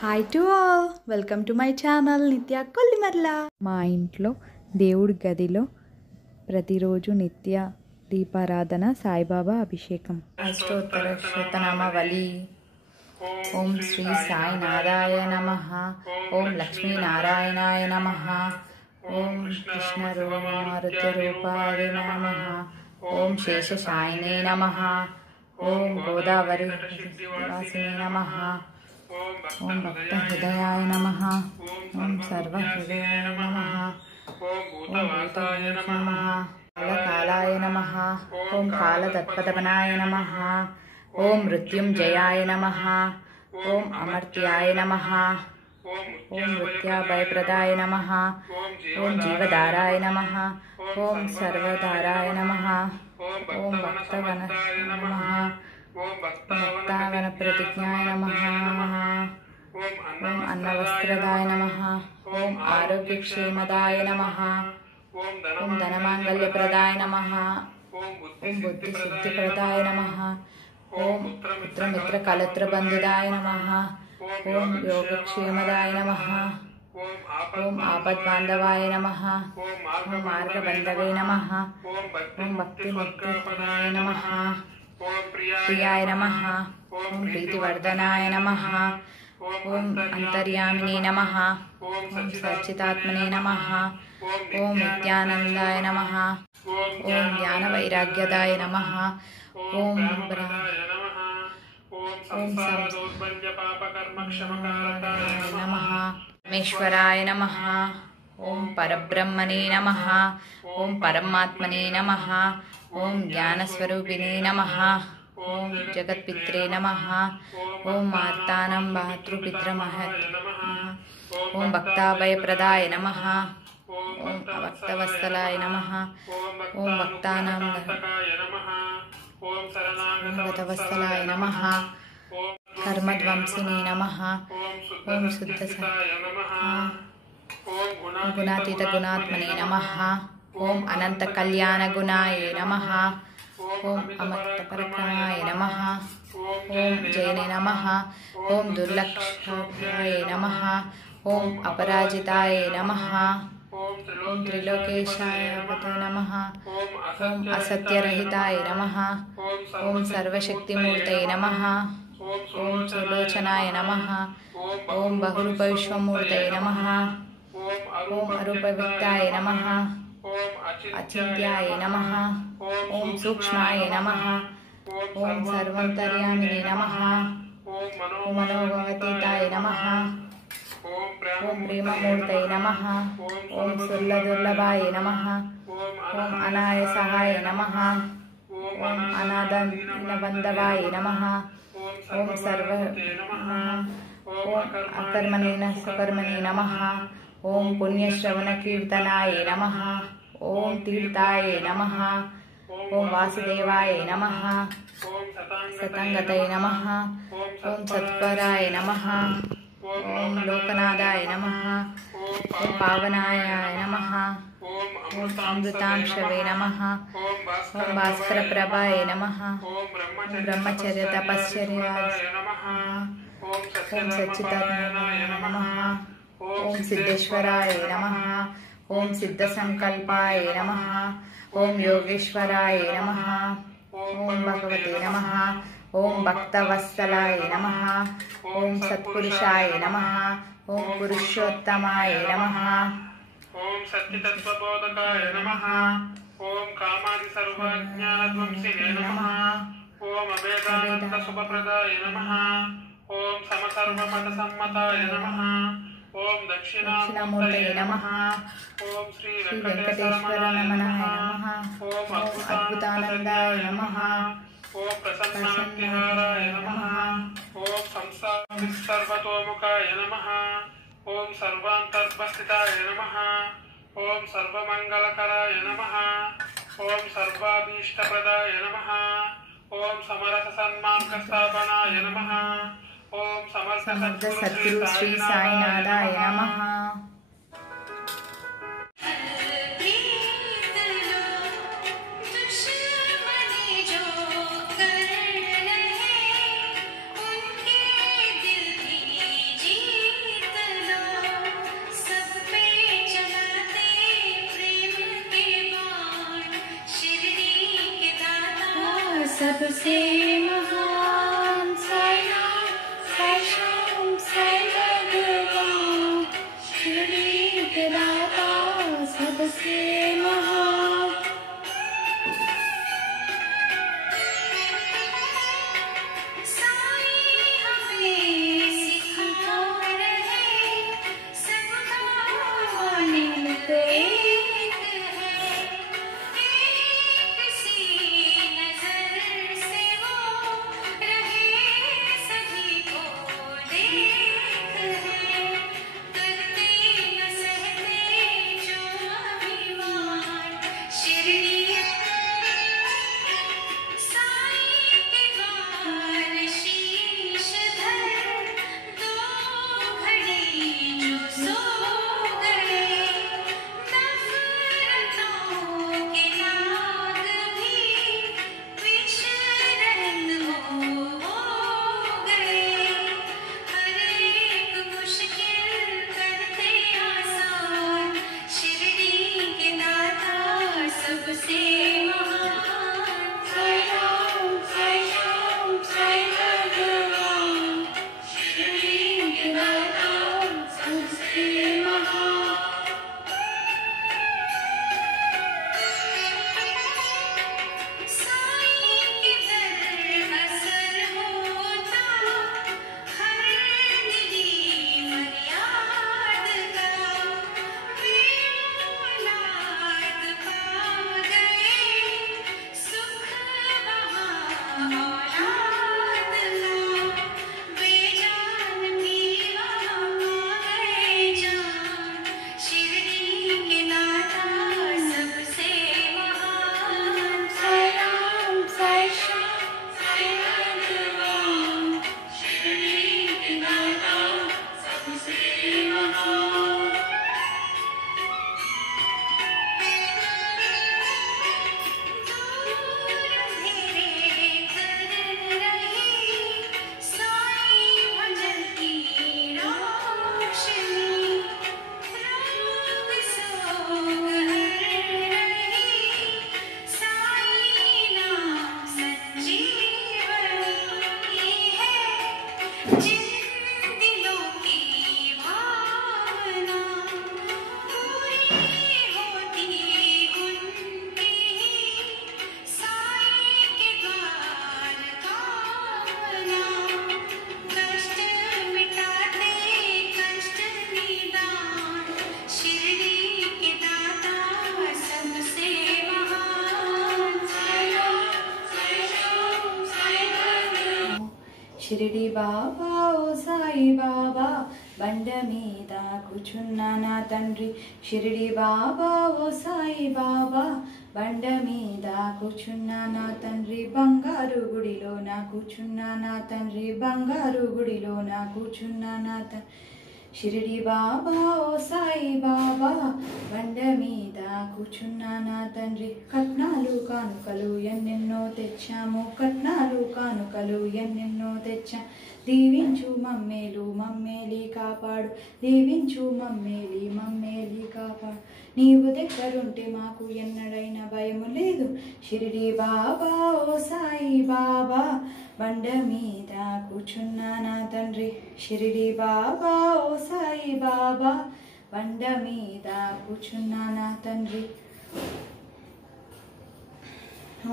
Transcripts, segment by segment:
Hi to all, welcome to my channel నిత్య కొల్లిమర్ల. మా ఇంట్లో దేవుడి గదిలో ప్రతిరోజు నిత్య దీపారాధన, సాయిబాబా అభిషేకం. అష్టోత్తర శతనామావళి. ఓం శ్రీ సాయినాథాయ నమః. ఓం లక్ష్మీనారాయణాయ నమః. ఓం కృష్ణరూపాయ నమః. ఓం శేషశాయినే నమః. ఓం గోదావరి వాసినే నమః. ఓం భక్త హృదయాయ నమః. ఓం సర్వ హృదయాయ నమః. ఓం భూతవాసాయ నమః. కాలకాలాయ నమః. ఓం కాలతత్పదమనాయ నమః. ఓం మృత్యుంజయాయ నమః. ఓం అమర్త్యాయ నమః. ఓం మృత్యాభయప్రదాయ నమః. ఓం జీవధారాయ నమః. ఓం సర్వధారాయ నమః. ఓం భక్తవనాయ నమః. భక్తావన ప్రతిజ్ఞాయ నమః. ఓం అన్నవస్త్రదాయ నమః. ఓం ఆరోగ్యక్షేమదాయ నమః. ఓం ధనమాంగళ్యప్రదాయ నమః. ఓం బుద్ధిసిద్ధిప్రదాయ నమః. ఓం పుత్రమిత్రకలత్రబంధుదాయ నమః. ఓం యోగక్షేమదాయ నమః. ఓం ఆపద్బాంధవాయ నమః. ఓం మార్గబంధవే నమః. ఓం భక్తిముక్తిపదాయ నమః. ప్రియాయ నమః. ఓం ప్రీతివర్ధనాయ నమః. ఓం అంతర్యామినే నమః. ఓం సచ్చిదాత్మనే నమః. ఓం నిత్యానందాయ నమః. ఓం జ్ఞానవైరాగ్యదాయ నమః. ఓం నమః. మహేశ్వరాయ నమః. ఓం పరబ్రహ్మణే నమః. ఓం పరమాత్మనే నమః. ఓం జ్ఞానస్వరూపిణే నమః. ఓం జగత్పిత్రే నమః. ఓం మార్తానం మాతృపితృమహత్. ఓం భక్తాభయప్రదాయ నమః. ఓం భక్తవత్సలాయ నమః. ఓం భక్తానాం గతవత్సలాయ నమః. కర్మధ్వంసినే నమః. ఓం శుద్ధ గుణాతీత గుణాత్మనే నమః. ఓం అనంత కళ్యాణ గుణాయ నమః. ఓం అమర్తపరకాయ నమః. ఓం జయనే నమః. ఓం దుర్లక్షాయ నమః. ఓం అపరాజితాయ నమః. ఓం త్రిలోకేశాయ నమః. ఓం అసత్యరహితాయ నమః. ఓం సర్వశక్తిమూర్తయే నమః. ఓం సులోచనాయ నమః. ఓం బహురూపవిశ్వమూర్తయే నమః. ఓం అరూపవ్యక్తాయ నమః. అచింత్యాయ నమః. ఓం సూక్ష్మాయ నమః. ఓం సర్వంతర్యామినే నమః. ఓం మనోభవతీతాయ నమః. ఓం ప్రేమమూర్తయే నమః. ఓం సులదుర్లభాయ నమః. ఓం అనాయసహాయ నమః. ఓం అనాదనబంధవాయ నమః. ఓం సర్వ ఓం అకర్మణేన సుకర్మణే నమః. ఓం పుణ్యశ్రవణకీర్తనాయ నమః. ఓం తీర్థాయ నమః. ఓం వాసుదేవాయ నమః. సతంగతయ నమః. ఓం సత్పరాయ నమః. ఓం లోకనాథాయ నమః. ఓం పావనాయ నమః. ఓం అమృతాంశవే నమః. ఓం భాస్కరప్రభాయ నమః. ఓం బ్రహ్మచర్య తపశ్చర్యాయ నమః. ఓం సచ్చిదాత్మనాయ నమః. ఓం సిద్ధేశ్వరాయ నమః. ఓం సిద్ధసంకల్పాయ నమః. ఓం యోగేశ్వరాయ నమః. ఓం భగవతే నమః. ఓం భక్తవత్సలాయ నమః. ఓం సత్పురుషాయ నమః. ఓం పురుషోత్తమాయ నమః. ఓం సత్యతత్వబోధకాయ నమః. ఓం కామాది సర్వజ్ఞానధ్వంసినే నమః. ఓం అవేదాంత శుభప్రదాయ నమః. ఓం సమసర్వమత సమ్మతాయ నమః. ఓం దక్షిణామూర్తయే నమః. ఓం శ్రీ శ్రీ వెంకటేశ్వర నమః. ఓం ఓం అద్భుతానందాయ నమః. ఓం ప్రసన్నాఖ్యారాయ నమః. ఓం సంసారవిసర్వతోముఖాయ నమః. ఓం సర్వాంతర్భస్థితాయ నమః. ఓం సర్వమంగళకరాయ నమః. ఓం సర్వాభీష్టప్రదాయ నమః. ఓం సమరస సన్మార్గస్థాపనాయ నమః. ఓం సమర్థ సద్గురు శ్రీ సాయినాథాయ నమః. उनके दिल की जी सबसे महान साई राम साई श्याम साई भगवान शिरडी के दाता सबसे महान। షిరిడి బాబా ఓ సాయి బాబా బండ మీద కూర్చున్నా నా తండ్రి షిరిడి బాబా ఓ సాయి బాబా బండ మీద కూర్చున్నా నా తండ్రి బంగారు గుడిలో నా కూర్చున్నా నా తండ్రి బంగారు గుడిలో నా కూర్చున్నా నా తండ్రి షిరిడి బాబా ఓ సాయి బాబా బండ మీద కూర్చున్నా నా తండ్రి కట్నాలు కానుకలు ఎన్నెన్నో తెచ్చాము కట్నాలు కానుకలు ఎన్నెన్నో తెచ్చా దీవించు మమ్మేలు మమ్మేలి కాపాడు దీవించు మమ్మేలి మమ్మేలి కాపాడు నీవు దగ్గరుంటే మాకు ఎన్నడైనా భయము లేదు షిరిడి బాబా ఓ సాయి బాబా బండ మీద కూర్చున్నా నా తండ్రి షిరిడి బాబా ఓ సాయి బాబా బండ మీద కూర్చున్నా నా తండ్రి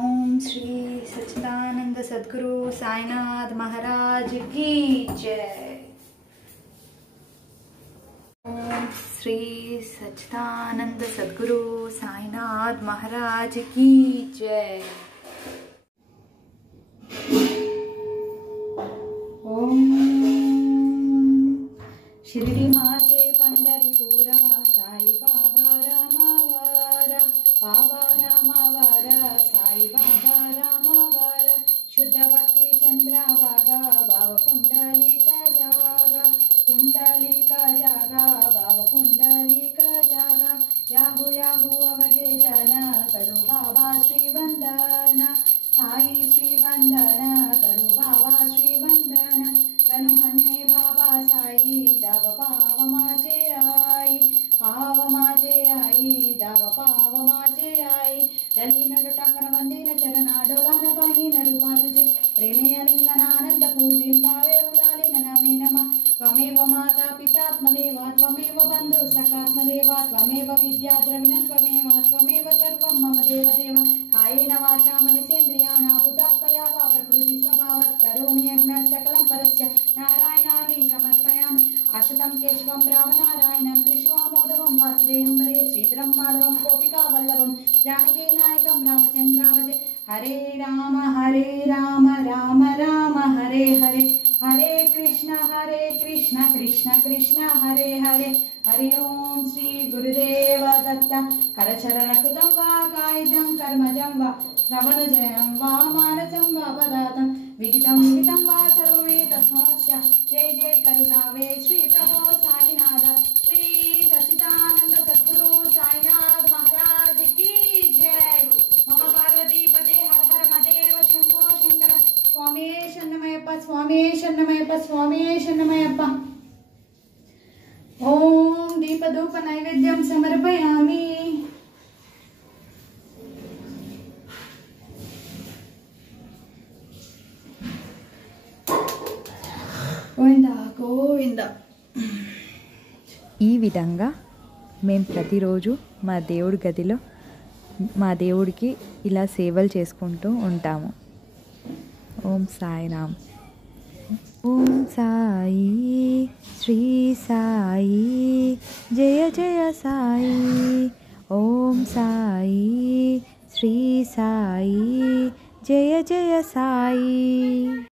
ఓం శ్రీ సచ్చిదానంద సద్గురు సాయినాథ్ మహారాజ్ की जय। ओम श्री सच्चिदानंद सद्गुरु साईनाथ महाराज की जय। ओम शिरडी माते पंढरीपुरा साई बाबा रामावारा बाबा रामावारा साई बाबा रामावारा शुद्ध भक्ति चंद्रभागा बाबा कुंडलिका जागा कुंडलिका जागा बाबा कुंडलिका जागा याहू याहू अवगे जना करो बाबा श्री वंदना साई श्री वंदना करो बाबा श्री वंदना कनु हन्ने बाबा साई दाव पाव माझे आई पाव माझे आई दाव पाव माझे आई डली नडु टांगण वंदिन चरण डोलान पाहिन रूपा तुझे त्वमेव माता पिता त्वमेव त्वमेव बन्धु सखा त्वमेव त्वमेव विद्या द्रविणं त्वमेव त्वमेव सर्वं मम देवदेव कायेन वाचा मनसेन्द्रियाणां बुद्ध्या वा प्रकृति स्वभावात् करोमि यज्ञः सकलं परस्य नारायणानि समर्पयामि आशुतं केशवं रामनारायणं कृष्णमोदवं वासुदेवं हरे श्रीधरं माधवं गोपिकावल्लभं जानकीनायकं रामचन्द्रं भजे हरे राम राम राम हरे हरे हरे कृष्ण कृष्ण कृष्ण हरे हरे हरि ओम श्री गुरुदेव दत्त करचरणकृतं वा कायजं कर्मजं वा श्रवणजयं वा मानसं वा पदातं विहितं वा सर्वमेतस्मस्य जय जय करुणावे श्री प्रभो साईनाथ श्री सच्चिदानंद सद्गुरु साईनाथ महाराज की जय। मम पार्वती पते हर हर महादेव शंभो शंकर स्वामी शरणमयप्प स्वामी शरणमयप्प स्वामी शरणमयप्प। ओम दीपधूप नैवेद्यं समर्पयामि। గోవింద గోవింద। ఈ విధంగా మేము ప్రతిరోజు మా దేవుడి గదిలో మా దేవుడికి ఇలా సేవలు చేసుకుంటూ ఉంటాము। ఓం సాయిరామ్। ఓం సాయి శ్రీ సాయి జయ జయ సాయి। ఓం సాయి శ్రీ సాయి జయ జయ సాయి।